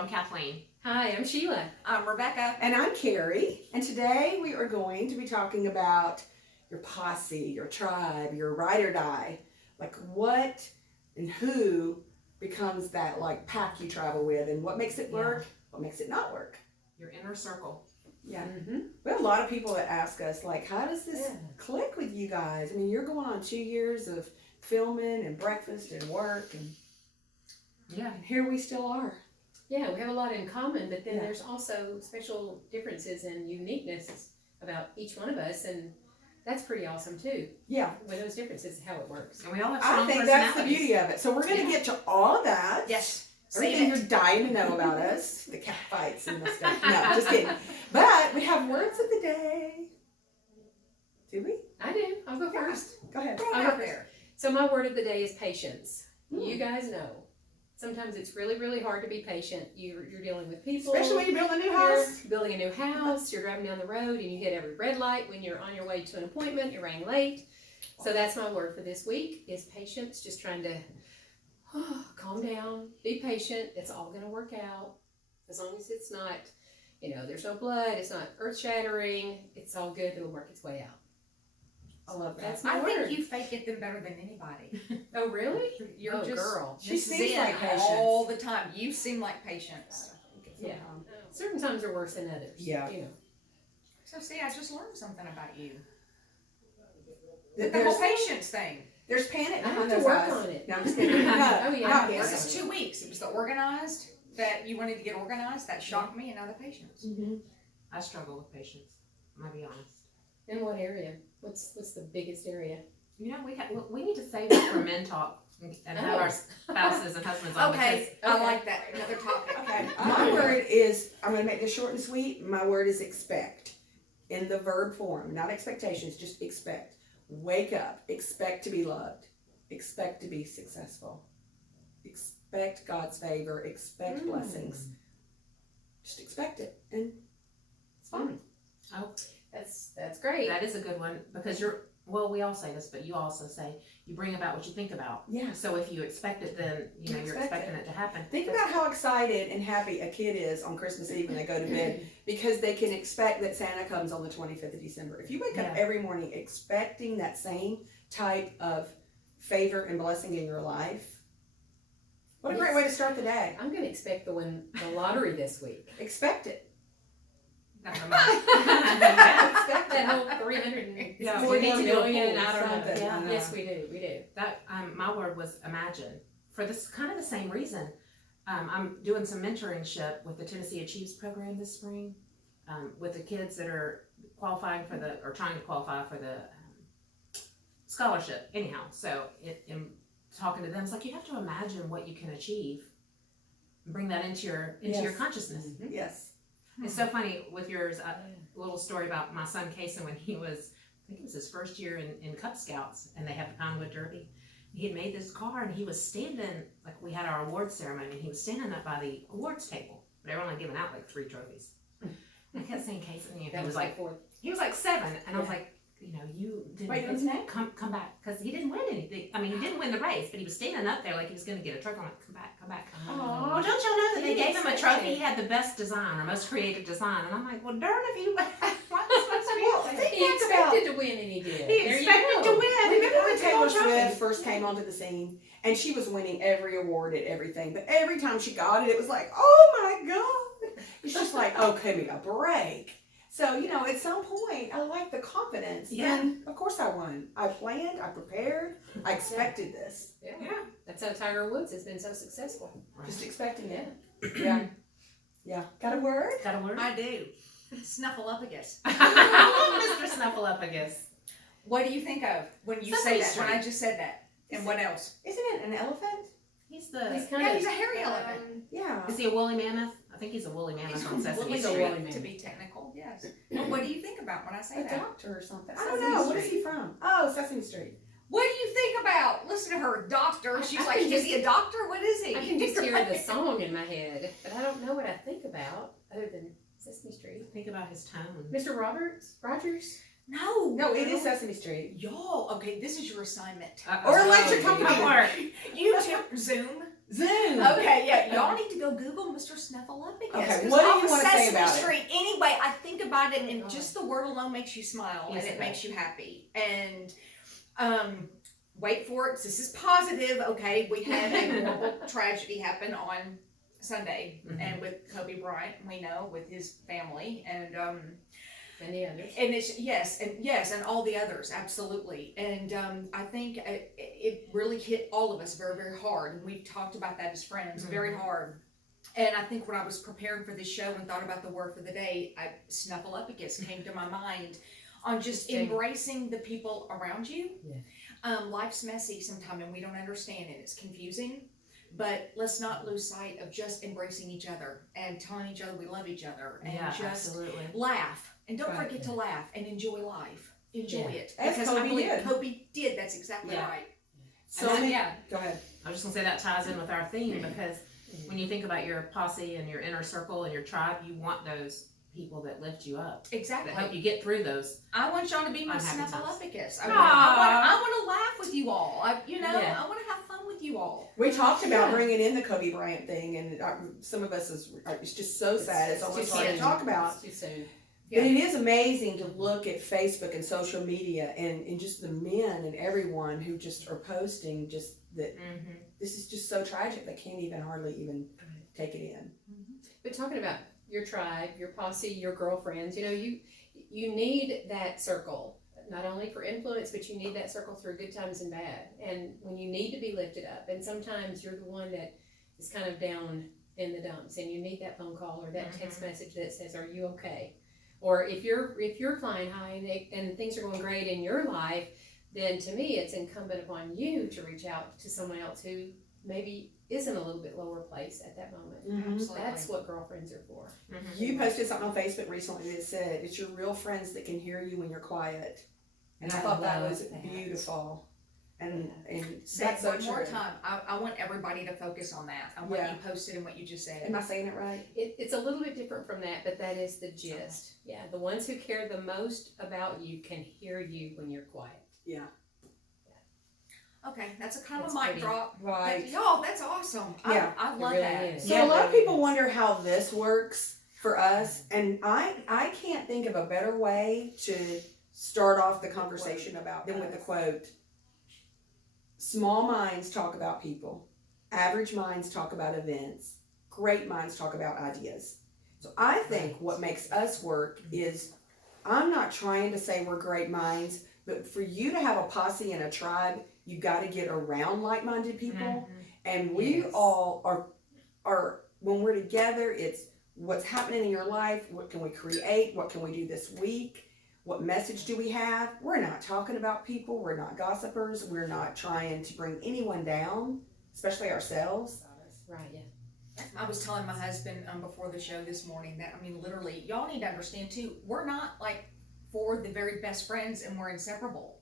I'm Kathleen. Hi, I'm Sheila. I'm Rebecca. And I'm Carrie. And today we are going to be talking about your posse, your tribe, your ride or die. Like what and who becomes that like pack you travel with, and what makes it work, what makes it not work. Your inner circle. Yeah. We have a lot of people that ask us, like, how does this click with you guys? I mean, you're going on 2 years of filming and breakfast and work, and here we still are. Yeah, we have a lot in common, but then there's also special differences and uniquenesses about each one of us, and that's pretty awesome too. Yeah. With those differences, how it works. And we all have I strong think that's the personalities. beauty of it. So we're going to get to all of that. Yes. Everything you're dying to know about us, the cat fights and the stuff. No, just kidding. But we have words of the day. Do we? I do. I'll go first. Go ahead. I'll go first. So my word of the day is patience. You guys know. Sometimes it's really, really hard to be patient. You're dealing with people. Especially when you build a new house. You're building a new house. You're driving down the road and you hit every red light when you're on your way to an appointment. You're running late. So that's my word for this week is patience. Just trying to calm down, be patient. It's all going to work out. As long as it's not, there's no blood, it's not earth-shattering, it's all good. It'll work its way out. I love that. That's my I word. think you fake it them better than anybody. Oh, really? You're oh, just girl. She seems like patience. all the time. You seem like patience. Yeah. Certain times are worse than others. Yeah. So see, I just learned something about you. There's, The whole patience thing. there's panic I have behind to those work eyes. on it. No, I'm just kidding. No, Oh, yeah. no, This yes. is 2 weeks. It was the organized that you wanted to get organized. That shocked me, and now the patience. I struggle with patience. I'm gonna be honest. In what area? What's the biggest area? We need to save that for men talk and have our spouses and husbands on. Okay, I like that. Another topic. Okay. My word is, I'm going to make this short and sweet. My word is expect. In the verb form, not expectations, just expect. Wake up. Expect to be loved. Expect to be successful. Expect God's favor. Expect blessings. Just expect it. And it's fine. Oh, That's great. that is a good one because we all say this, but you also say you bring about what you think about. Yeah. So if you expect it, then you're expecting it to happen. Think about how excited and happy a kid is on Christmas Eve when they go to bed because they can expect that Santa comes on the 25th of December. If you wake up every morning expecting that same type of favor and blessing in your life, what a great way to start the day. I'm going to expect to win the lottery this week. Expect it. Never mind. Expect that whole 340 million. I don't know. Yeah. Yes, we do. We do. That my word was imagine. For this kind of the same reason, I'm doing some mentoringship with the Tennessee Achieves program this spring, with the kids that are qualifying for or trying to qualify for the scholarship. Anyhow, so in talking to them, it's like you have to imagine what you can achieve, and bring that into your consciousness. Yes. It's so funny with yours. A little story about my son Kason when he was, I think it was his first year in Cub Scouts, and they had the Poundwood Derby. He had made this car, and he was standing, like we had our awards ceremony, and he was standing up by the awards table. They were only giving out like 3 trophies. I kept saying Kason, he was like 7, and I was like, you didn't what's his name? Come back, because he didn't win anything. I mean, he didn't win the race, but he was standing up there like he was going to get a trophy. I'm like, come back. Aww. Well, don't y'all know that they gave him a trophy? He had the best design or most creative design, and I'm like, well, darn if you. He expected to win, and he did. He expected to win. Remember when Taylor trophy. Swift first came onto the scene and she was winning every award at everything, but every time she got it, it was like, oh my God. It's just like, oh, give me a break. So, at some point, I like the confidence. Yeah. And of course I won. I planned, I prepared, I expected this. Yeah. That's how Tiger Woods has been so successful. Just expecting it. Yeah. Got a word? Got a word? I do. Snuffleupagus. Mr. Snuffleupagus. What do you think of when you say that? When I just said that, and what else? Isn't it an elephant? He's He's a hairy elephant. Yeah. Is he a woolly mammoth? I think he's a woolly mammoth on Sesame He's a Street. woolly mammoth. To be technical, yes. But what do you think about when I say A that? doctor or something. I Sesame don't know. What is Street. he from? Oh, Sesame Street. What do you think about? Listen to her, doctor. She's I like, can is he a doctor? What is he? I can just hear the song in my head, but I don't know what I think about other than Sesame Street. Think about his tone. Mr. Rogers? No, it is Sesame Street. Y'all, okay, this is your assignment. Or electric company. Homework. YouTube, Zoom, Zoom. Okay, yeah, y'all need to go Google Mr. Snuffleupagus. Okay, 'Cause what do off you of wanna say Sesame about it? Street, anyway, I think about it, and Oh. just the word alone makes you smile, Yes, and it it makes you happy. And wait for it. This is positive. Okay, we had a horrible tragedy happen on Sunday, Mhm. and with Kobe Bryant, we know, with his family, and And the others. and it's yes, and all the others, absolutely. And I think it really hit all of us very, very hard. And we've talked about that as friends, very hard. And I think when I was preparing for this show and thought about the word for the day, Snuffleupagus came to my mind on just Interesting. embracing the people around you. Yeah. Life's messy sometimes, and we don't understand it. It's confusing. But let's not lose sight of just embracing each other and telling each other we love each other, and Yeah, just absolutely. laugh, and don't Right, forget to laugh and enjoy life. Enjoy Yeah. it, As because Kobe I believe did. Kobe did. That's exactly Yeah. right. So And that- many, yeah. go ahead. I was just gonna say that ties in with our theme, because when you think about your posse and your inner circle and your tribe, you want those people that lift you up, Exactly. that help you get through those. I want y'all to be my Unhappy times. Snuffleupagus. Aw. I want to laugh with you all. Yeah. I want to have fun with you all. We talked about Yeah. bringing in the Kobe Bryant thing, and some of us it's just so sad. It's almost too hard to soon. talk about. It's too soon. But it is amazing to look at Facebook and social media and just the men and everyone who just are posting just that Mm-hmm. this is just so tragic. They can't even hardly even take it in. But talking about your tribe, your posse, your girlfriends, you need that circle, not only for influence, but you need that circle through good times and bad. And when you need to be lifted up, and sometimes you're the one that is kind of down in the dumps, and you need that phone call or that text message that says, "Are you okay?" Or if you're flying high and things are going great in your life, then to me it's incumbent upon you to reach out to someone else who maybe is in a little bit lower place at that moment. Absolutely. That's what girlfriends are for. You posted something on Facebook recently that said it's your real friends that can hear you when you're quiet, and I I thought that love was that. beautiful. And Say that's it so one more true. time. I want everybody to focus on that, on what Yeah. you posted and what you just said. Am I saying it right? It's a little bit different from that, but that is the gist. Yeah, the ones who care the most about you can hear you when you're quiet. Okay, that's a kind of That's a mic pretty. drop. Right. Y'all, that's awesome. Yeah. I love really that. is. So Yeah, a lot of really people is. wonder how this works for us, and I can't think of a better way to start off the conversation about than with the quote. Small minds talk about people, average minds talk about events, great minds talk about ideas. So I think what makes us work is, I'm not trying to say we're great minds, but for you to have a posse and a tribe, you got to get around like-minded people. And we Yes. all are when we're together, it's what's happening in your life, what can we create, what can we do this week, what message do we have. We're not talking about people, we're not gossipers, we're not trying to bring anyone down, especially ourselves. Right, yeah. I was telling my husband before the show this morning that, I mean, literally, y'all need to understand too, we're not like four of the very best friends and we're inseparable.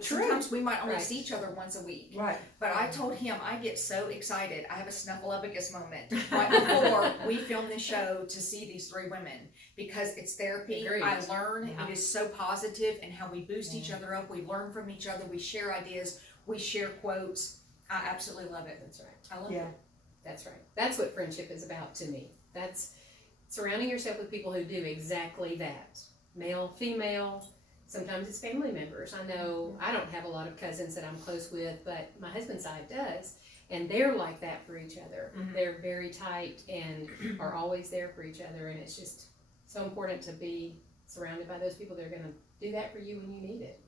True. Sometimes we might only Right. see each other once a week. Right. But I told him I get so excited. I have a Snuffleupagus moment right before we film this show to see these three women, because it's therapy. Agreed. I learn. Yeah. It is so positive, and how we boost each other up. We learn from each other. We share ideas. We share quotes. I absolutely love it. That's right. I love Yeah. it. That's right. That's what friendship is about to me. That's surrounding yourself with people who do exactly that. Male, female, sometimes it's family members. I know I don't have a lot of cousins that I'm close with, but my husband's side does. And they're like that for each other. Mhm. They're very tight and are always there for each other. And it's just so important to be surrounded by those people that are going to do that for you when you need it.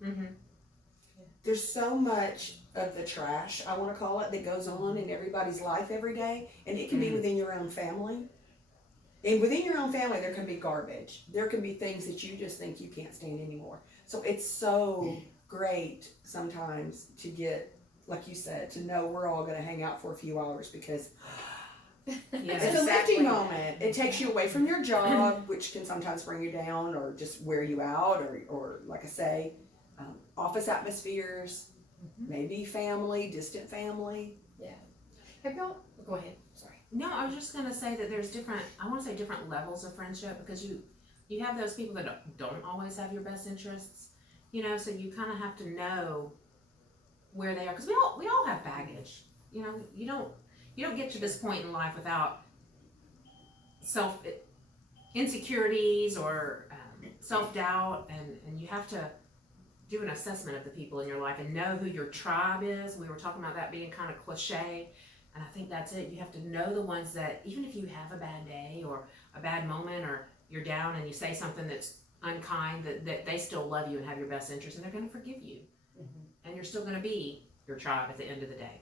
There's so much of the trash, I want to call it, that goes on in everybody's life every day, and it can be within your own family. And within your own family, there can be garbage. There can be things that you just think you can't stand anymore. So it's so great sometimes to get, like you said, to know we're all going to hang out for a few hours, because it's a Yes. lifting moment. It takes you away from your job, which can sometimes bring you down or just wear you out, or like I say, office atmospheres, maybe family, distant family. Have y'all, go ahead, sorry. No, I was just gonna say that there's different, I wanna say different levels of friendship, because you have those people that don't always have your best interests, so you kinda have to know where they are, because we all have baggage, you you don't get to this point in life without self insecurities or self-doubt, and you have to do an assessment of the people in your life and know who your tribe is. We were talking about that being kind of cliche, and I think that's it. You have to know the ones that, even if you have a bad day or a bad moment, or you're down and you say something that's unkind, that they still love you and have your best interest, and they're going to forgive you. And you're still going to be your tribe at the end of the day.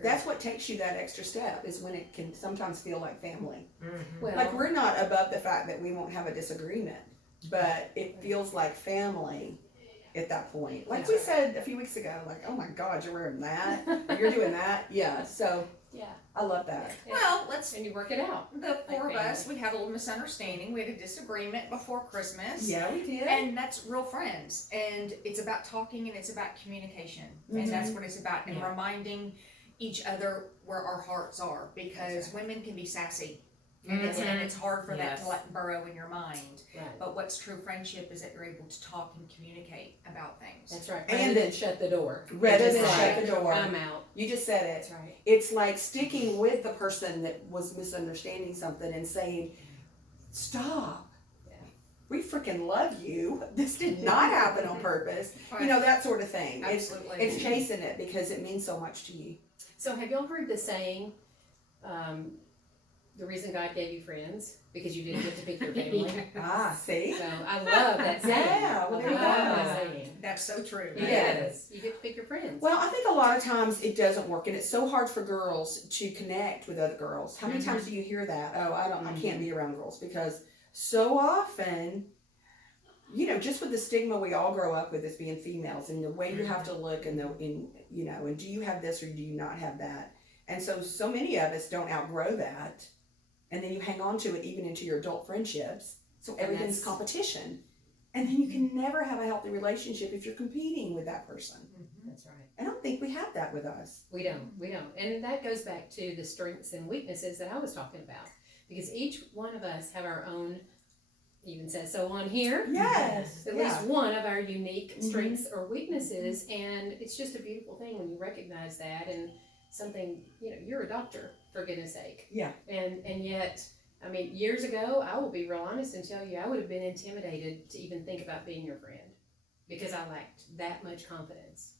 That's what takes you that extra step, is when it can sometimes feel like family. Well, Like, we're not above the fact that we won't have a disagreement, but it feels like family at that point. Like we said a few weeks ago, like, oh my God, you're wearing that, you're doing that. Yeah, so yeah. I love that. Well, And you work it out. the four of us, we had a little misunderstanding. We had a disagreement before Christmas. Yeah, we did. And that's real friends. And it's about talking, and it's about communication. And that's what it's about. And reminding each other where our hearts are. Because women can be sassy. And it's hard for that to let burrow in your mind. Right. But what's true friendship is that you're able to talk and communicate about things. That's right. And Rather then than shut the door. rather Just than like, shut the door. I'm out. You just said it. That's right. It's like sticking with the person that was misunderstanding something and saying, stop. Yeah. We freaking love you. This did not happen on purpose. You know, that sort of thing. Absolutely. It's chasing it because it means so much to you. So have y'all heard the saying, the reason God gave you friends, because you didn't get to pick your family? Ah, see? So I love that saying. Yeah, well, there you I love go. that saying. That's so true. Yes. You get to pick your friends. Well, I think a lot of times it doesn't work, and it's so hard for girls to connect with other girls. How many times do you hear that? Oh, I can't be around girls, because so often, you know, just with the stigma we all grow up with as being females, and the way you have to look, and and do you have this or do you not have that? And so many of us don't outgrow that, and then you hang on to it even into your adult friendships. So everything's competition. And then you can never have a healthy relationship if you're competing with that person. That's right. I don't think we have that with us. We don't. And that goes back to the strengths and weaknesses that I was talking about. Because each one of us have our own, even says so on here. Yes. At least one of our unique strengths or weaknesses. And it's just a beautiful thing when you recognize that, and something, you're a doctor, for goodness sake. Yeah. And yet, I mean, years ago, I will be real honest and tell you, I would have been intimidated to even think about being your friend, because I lacked that much confidence.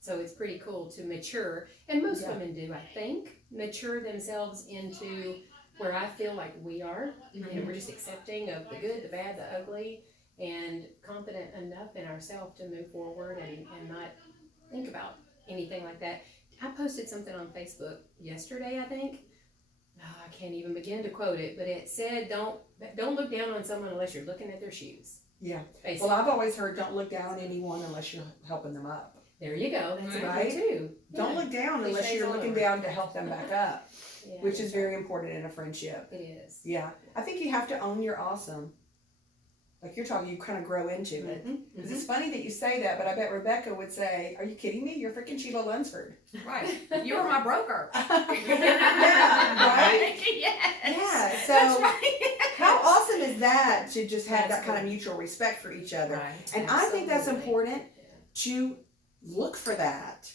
So it's pretty cool to mature, and most women do, I think, mature themselves into where I feel like we are. We're just accepting of the good, the bad, the ugly, and confident enough in ourselves to move forward and not think about anything like that. I posted something on Facebook yesterday, I think. Oh, I can't even begin to quote it, but it said, don't look down on someone unless you're looking at their shoes. Yeah. Basically. Well, I've always heard, don't look down on anyone unless you're helping them up. There you go. That's a Right? good too. Don't look down unless Cliches you're all looking over. down to help them back up, Yeah, which is very important in a friendship. It is. Yeah. I think you have to own your awesome. Like you're talking, you kind of grow into it. Because it's funny that you say that, but I bet Rebecca would say, are you kidding me? You're freaking Sheila Lunsford. Right. You were my broker. Yeah, right? Yes. Yeah, so That's right. how awesome is that, to just have that kind of mutual respect for each other? Right. And I think that's Absolutely. important to look for that.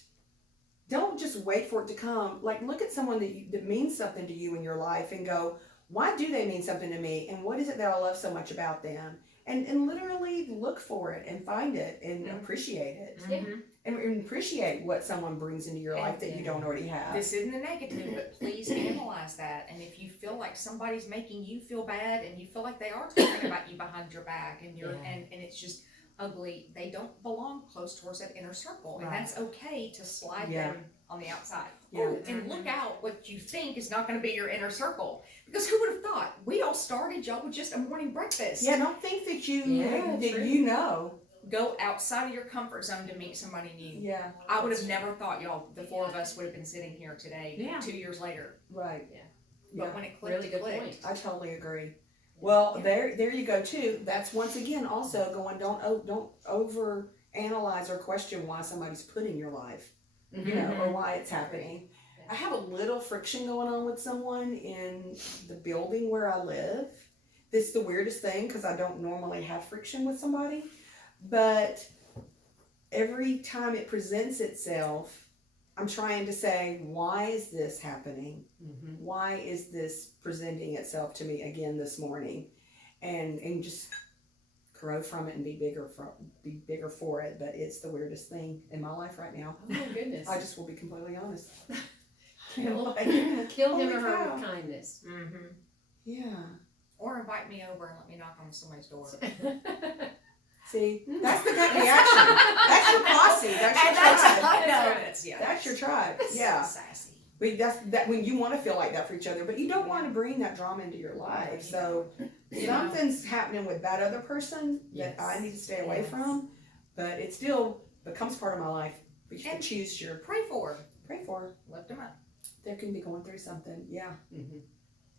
Don't just wait for it to come. Like, look at someone that means something to you in your life and go, why do they mean something to me? And what is it that I love so much about them? And literally look for it and find it and appreciate it. And appreciate what someone brings into your life that you don't already have. This isn't a negative, but please analyze that. And if you feel like somebody's making you feel bad, and you feel like they are talking about you behind your back, and and it's just ugly, they don't belong close towards that inner circle. And that's okay to slide them on the outside. Yeah. Ooh, and look out what you think is not going to be your inner circle. Because who would have thought? We all started, y'all, with just a morning breakfast. Yeah, don't think that you true. you know. Go outside of your comfort zone to meet somebody new. Yeah. I would have never thought, y'all, the four of us would have been sitting here today, 2 years later. Right. But when it clicked, Really good it point. clicked. I totally agree. Well, there you go too. That's once again also going, don't over analyze or question why somebody's put in your life, you know, or why it's happening. I have a little friction going on with someone in the building where I live. This is the weirdest thing because I don't normally have friction with somebody, but every time it presents itself, I'm trying to say, why is this happening? Mhm. Why is this presenting itself to me again this morning? And just grow from it and be bigger for it. But it's the weirdest thing in my life right now. Oh my goodness. I just will be completely honest. Kill Like, him holy or her cow. with kindness. Mm-hmm. Yeah. Or invite me over and let me knock on somebody's door. See, that's the gut reaction. That's your posse. That's your And that's, tribe. I know, right. that's, yeah. That's your tribe. Yeah. Sassy. That's that when you want to feel like that for each other, but you don't want to bring that drama into your life. So something's happening with that other person that I need to stay away from, but it still becomes part of my life. But you can choose your Pray for her. pray for. Lift them up. They can be going through something. Yeah. Mhm.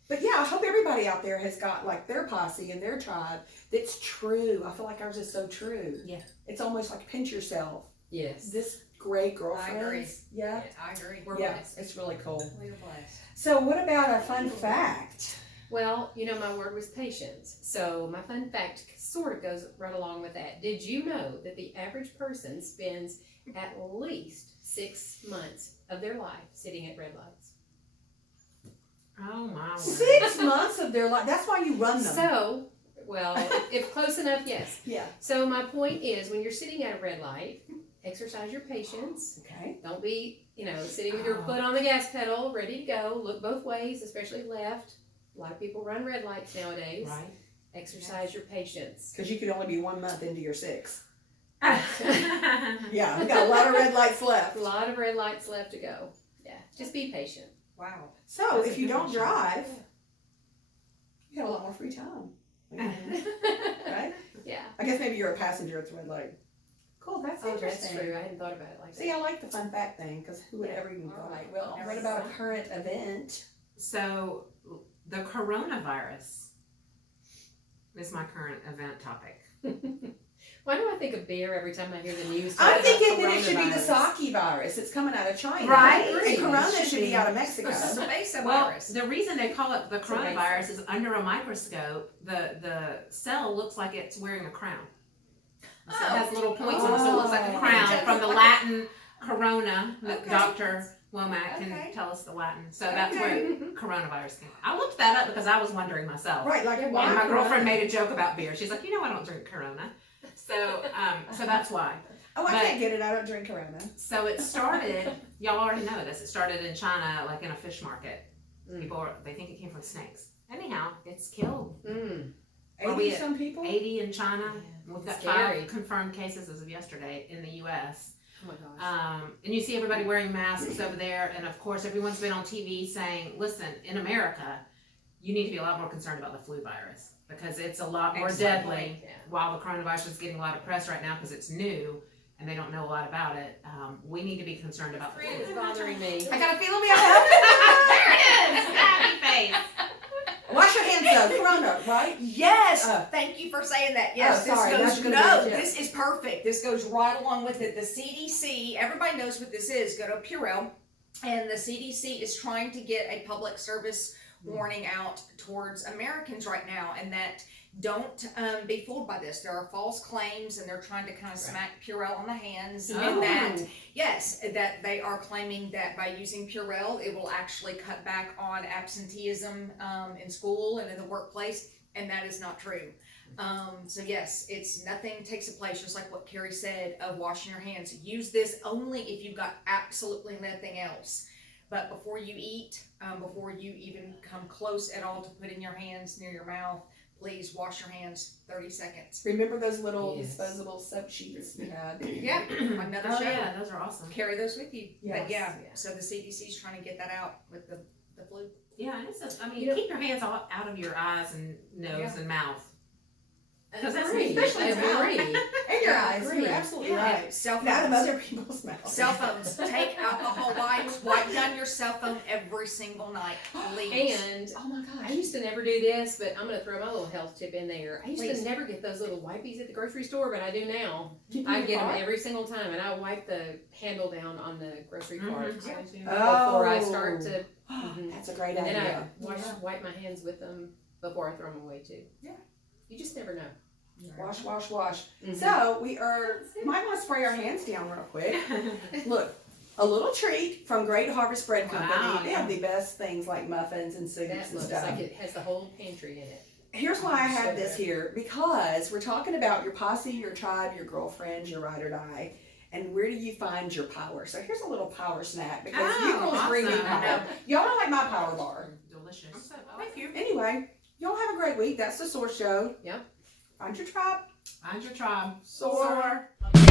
But yeah, I hope everybody out there has got like their posse and their tribe that's true. I feel like ours is so true. Yeah. It's almost like pinch yourself. Yes. This great girlfriend. agree. Yeah. I agree. We're Yeah. blessed. It's really cool. We're blessed. So what about a fun fact? Well, my word was patience. So my fun fact sort of goes right along with that. Did you know that the average person spends at least 6 months of their life sitting at red lights? Oh my word. 6 months of their life. That's why you run them. So, well, if close enough, yes. Yeah. So my point is, when you're sitting at a red light, exercise your patience. Okay. Don't be, sitting with your foot on the gas pedal, ready to go. Look both ways, especially left. A lot of people run red lights nowadays. Right. Exercise your patience. Because you could only be 1 month into your 6. yeah. Yeah. We got a lot of red lights left. A lot of red lights left to go. Yeah, just be patient. Wow. So That's if a you good don't one. drive, you got a lot more free time. Right? Yeah. I guess maybe you're a passenger at the red light. Cool. That's Oh, that's interesting. true. I hadn't thought about it like that. See, I like the fun fact thing because who would Yeah. ever even All thought? right. Well, Never what about a thought. current event? So the coronavirus is my current event topic. Why do I think of beer every time I hear the news? I'm talk about thinking that it should be the coronavirus? sake virus. It's coming out of China. Right. And Corona It should be out of Mexico. This is a basic Well, virus. the reason they call it the It's amazing. coronavirus is under a microscope, the cell looks like it's wearing a crown. So it has little points on it, so it looks like a Oh. crown from the Latin corona. Okay. Dr. Womack can Okay. tell us the Latin. So that's Okay. where coronavirus came from. I looked that up because I was wondering myself. Right, like Yeah, why? And my Corona? girlfriend made a joke about beer. She's like, I don't drink Corona. So that's why. Oh, I but- can't get it. I don't drink Corona. So it started, y'all already know this, it started in China, like in a fish market. Mm. People, they think it came from snakes. Anyhow, it's killed Mm. Are we 80 at some people? 80 in China. Yeah, We've got scary. 5 confirmed cases as of yesterday in the U.S. Oh my gosh. And you see everybody wearing masks over there, and of course everyone's been on TV saying, listen, in America, you need to be a lot more concerned about the flu virus because it's a lot more Exactly. deadly. Yeah. While the coronavirus is getting a lot of press right now because it's new and they don't know a lot about it, we need to be concerned about the It is flu. bothering me. I got a feeling we have There it is! Happy face! Wash your hands though. Corona, right? Yes, Oh. thank you for saying that. Yes, Oh, sorry, this that's goes. gonna No, be a tip. this is perfect. This goes right along with it. The CDC. Everybody knows what this is. Go to Purell, and the CDC is trying to get a public service warning out towards Americans right now, and that don't be fooled by this. There are false claims, and they're trying to kind of smack Purell on the hands, Oh. and that yes, that they are claiming that by using Purell, it will actually cut back on absenteeism in school and in the workplace, and that is not true. So yes, it's nothing takes a place, just like what Carrie said, of washing your hands. Use this only if you've got absolutely nothing else. But before you eat, before you even come close at all to putting your hands near your mouth, please wash your hands 30 seconds. Remember those little Yes. disposable soap sheets you had? Yeah, another Oh show. yeah, those are awesome. Carry those with you. Yes. But yeah, Yeah. so the CDC's trying to get that out with the flu. Yeah, and it's just, You know- keep your hands out of your eyes and nose Yeah. and mouth. Because that's Agree. especially Agree. And your eyes. Agree. You're absolutely Yeah. right. Cell And out of phones. other people's mouths. Cell phones. Take alcohol wipes. Wipe down your cell phone every single night, please. And Oh my I gosh. used to never do this, but I'm going to throw my little health tip in there. I used Please. to never get those little wipies at the grocery store, but I do now. Keep them I in your get them car? every single time, and I wipe the handle down on the grocery cart Mm-hmm. before I start to. Mhm. That's a great And then I idea. wipe my hands with them before I throw them away too. Yeah. You just never know. Wash, wash, wash. Mhm. So we might want to spray our hands down real quick. Look, a little treat from Great Harvest Bread Company. Wow, They have the best things like muffins and soups That and looks stuff. like it has the whole pantry in it. Here's why I have So this good. here, because we're talking about your posse, your tribe, your girlfriends, your ride or die, and where do you find your power? So here's a little power snack, because you Oh, girls bring me awesome. power. Y'all don't like my power bar. Delicious. Thank you. Anyway, y'all have a great week. That's the SOAR show. Yep. Find your tribe. Find your tribe. SOAR. SOAR.